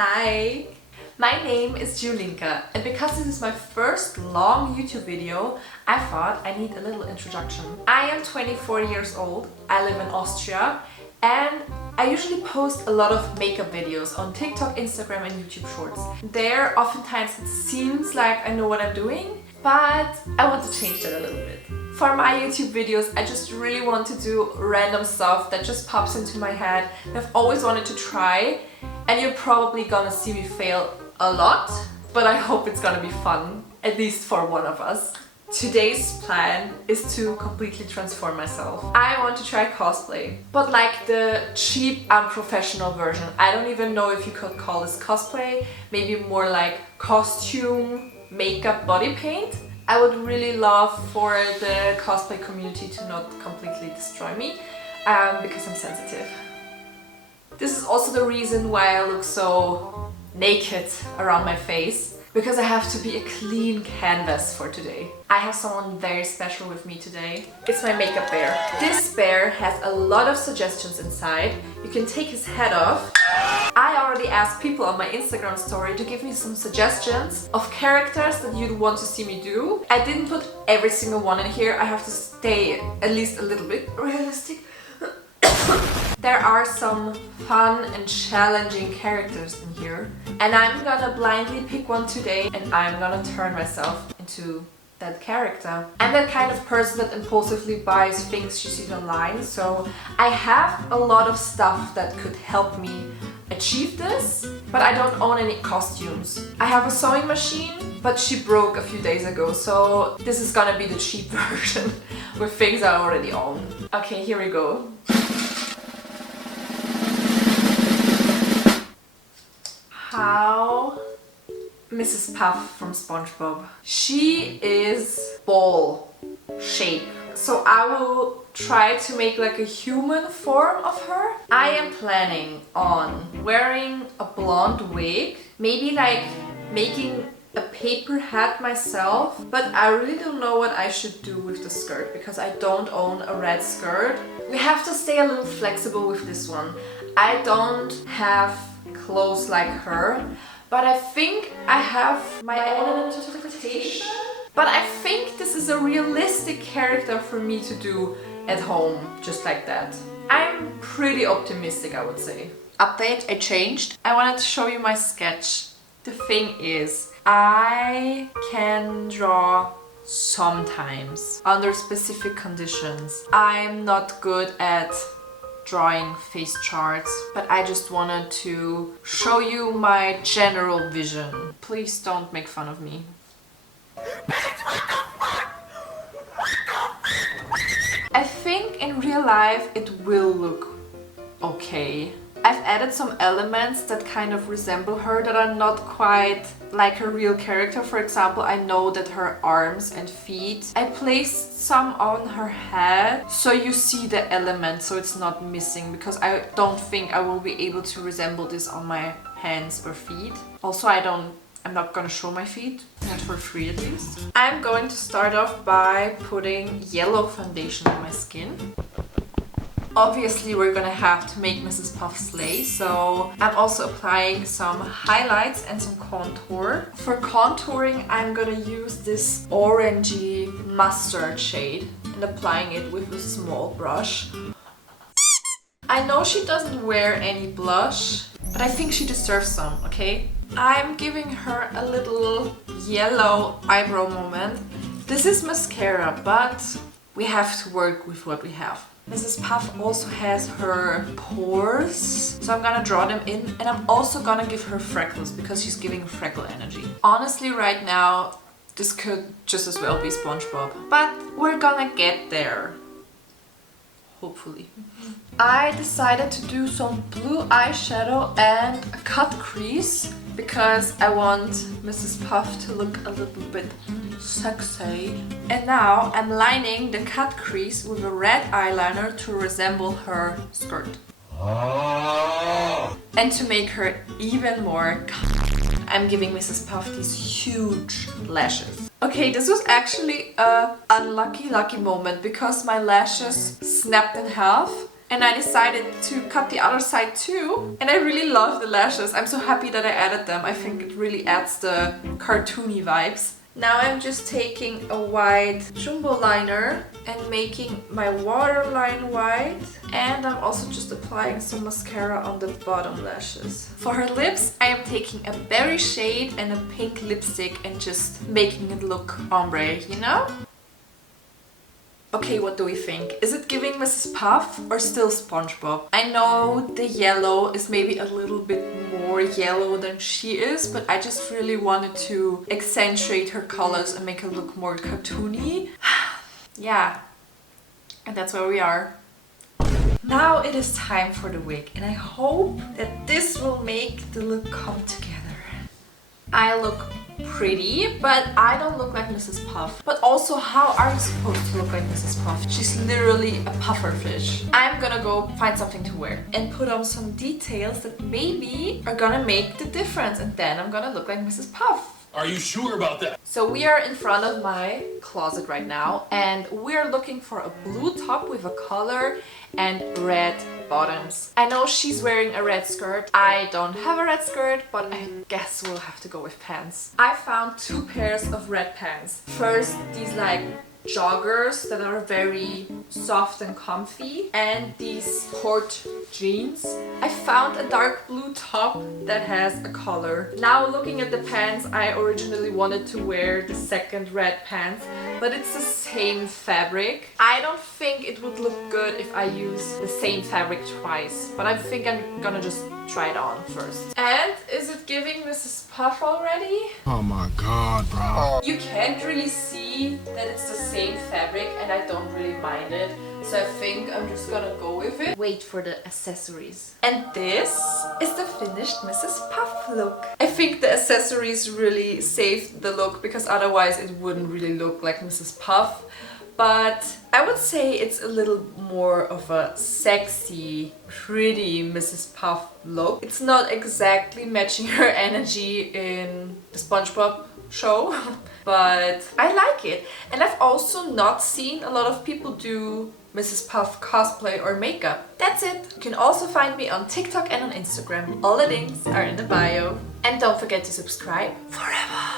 Hi! My name is Julinka, and because this is my first long YouTube video, I thought I need a little introduction. I am 24 years old, I live in Austria, and I usually post a lot of makeup videos on TikTok, Instagram and YouTube Shorts. There, oftentimes it seems like I know what I'm doing, but I want to change that a little bit. For my YouTube videos, I just really want to do random stuff that just pops into my head that I've always wanted to try, and you're probably gonna see me fail a lot, but I hope it's gonna be fun, at least for one of us. Today's plan is to completely transform myself. I want to try cosplay, but like the cheap unprofessional version. I don't even know if you could call this cosplay, maybe more like costume, makeup, body paint. I would really love for the cosplay community to not completely destroy me, because I'm sensitive. This is also the reason why I look so naked around my face, because I have to be a clean canvas for today. I have someone very special with me today. It's my makeup bear. This bear has a lot of suggestions inside. You can take his head off. I already asked people on my Instagram story to give me some suggestions of characters that you'd want to see me do. I didn't put every single one in here. I have to stay at least a little bit realistic. There are some fun and challenging characters in here, and I'm gonna blindly pick one today and I'm gonna turn myself into that character. I'm that kind of person that impulsively buys things she sees online, so I have a lot of stuff that could help me achieve this, but I don't own any costumes. I have a sewing machine, but she broke a few days ago, so this is gonna be the cheap version with things I already own. Okay, here we go. How Mrs. Puff from SpongeBob. She is ball shape. So I will try to make like a human form of her. I am planning on wearing a blonde wig, maybe like making a paper hat myself, but I really don't know what I should do with the skirt because I don't own a red skirt. We have to stay a little flexible with this one. I don't have clothes like her, but I think I have my own interpretation. But I think this is a realistic character for me to do at home, just like that. I'm pretty optimistic, I would say. Update, I changed. I wanted to show you my sketch. The thing is, I can draw sometimes under specific conditions. I'm not good at drawing face charts, but I just wanted to show you my general vision. Please don't make fun of me. I think in real life it will look okay. I've added some elements that kind of resemble her that are not quite like her real character. For example, I know that her arms and feet, I placed some on her head so you see the element so it's not missing, because I don't think I will be able to resemble this on my hands or feet. Also, I'm not gonna show my feet, not for free at least. I'm going to start off by putting yellow foundation on my skin. Obviously, we're gonna have to make Mrs. Puff slay, so I'm also applying some highlights and some contour. For contouring, I'm gonna use this orangey mustard shade and applying it with a small brush. I know she doesn't wear any blush, but I think she deserves some, okay? I'm giving her a little yellow eyebrow moment. This is mascara, but we have to work with what we have. Mrs. Puff also has her pores, so I'm gonna draw them in, and I'm also gonna give her freckles because she's giving freckle energy. Honestly, right now, this could just as well be SpongeBob, but we're gonna get there. Hopefully. I decided to do some blue eyeshadow and a cut crease because I want Mrs. Puff to look a little bit sexy. And now I'm lining the cut crease with a red eyeliner to resemble her skirt. And to make her even more, I'm giving Mrs. Puff these huge lashes. Okay, this was actually a lucky moment because my lashes snapped in half and I decided to cut the other side too. And I really love the lashes. I'm so happy that I added them. I think it really adds the cartoony vibes. Now I'm just taking a white jumbo liner and making my waterline white. And I'm also just applying some mascara on the bottom lashes. For her lips, I am taking a berry shade and a pink lipstick and just making it look ombre, you know? Okay, what do we think? Is it giving Mrs. Puff or still SpongeBob? I know the yellow is maybe a little bit more yellow than she is, but I just really wanted to accentuate her colors and make her look more cartoony. Yeah, and that's where we are. Now it is time for the wig, and I hope that this will make the look come together. I look pretty, but I don't look like Mrs. Puff. But also, how are you supposed to look like Mrs. Puff? She's literally a puffer fish. I'm gonna go find something to wear and put on some details that maybe are gonna make the difference, and then I'm gonna look like Mrs. Puff. Are you sure about that? So we are in front of my closet right now, and we're looking for a blue top with a collar and red bottoms. I know she's wearing a red skirt. I don't have a red skirt, but I guess we'll have to go with pants. I found two pairs of red pants. First, these like joggers that are very soft and comfy, and these sport jeans. I found a dark blue top that has a collar. Now looking at the pants, I originally wanted to wear the second red pants, but it's the same fabric. I don't think it would look good if I use the same fabric twice, but I think I'm gonna just try it on first. And is it giving Mrs. Puff already? Oh my god, bro. You can't really see that it's the same fabric, and I don't really mind it. So I think I'm just gonna go with it. Wait for the accessories. And this is the finished Mrs. Puff look. I think the accessories really saved the look, because otherwise it wouldn't really look like Mrs. Puff. But I would say it's a little more of a sexy, pretty Mrs. Puff look. It's not exactly matching her energy in the SpongeBob show, but I like it. And I've also not seen a lot of people do Mrs. Puff cosplay or makeup. That's it. You can also find me on TikTok and on Instagram. All the links are in the bio. And don't forget to subscribe forever.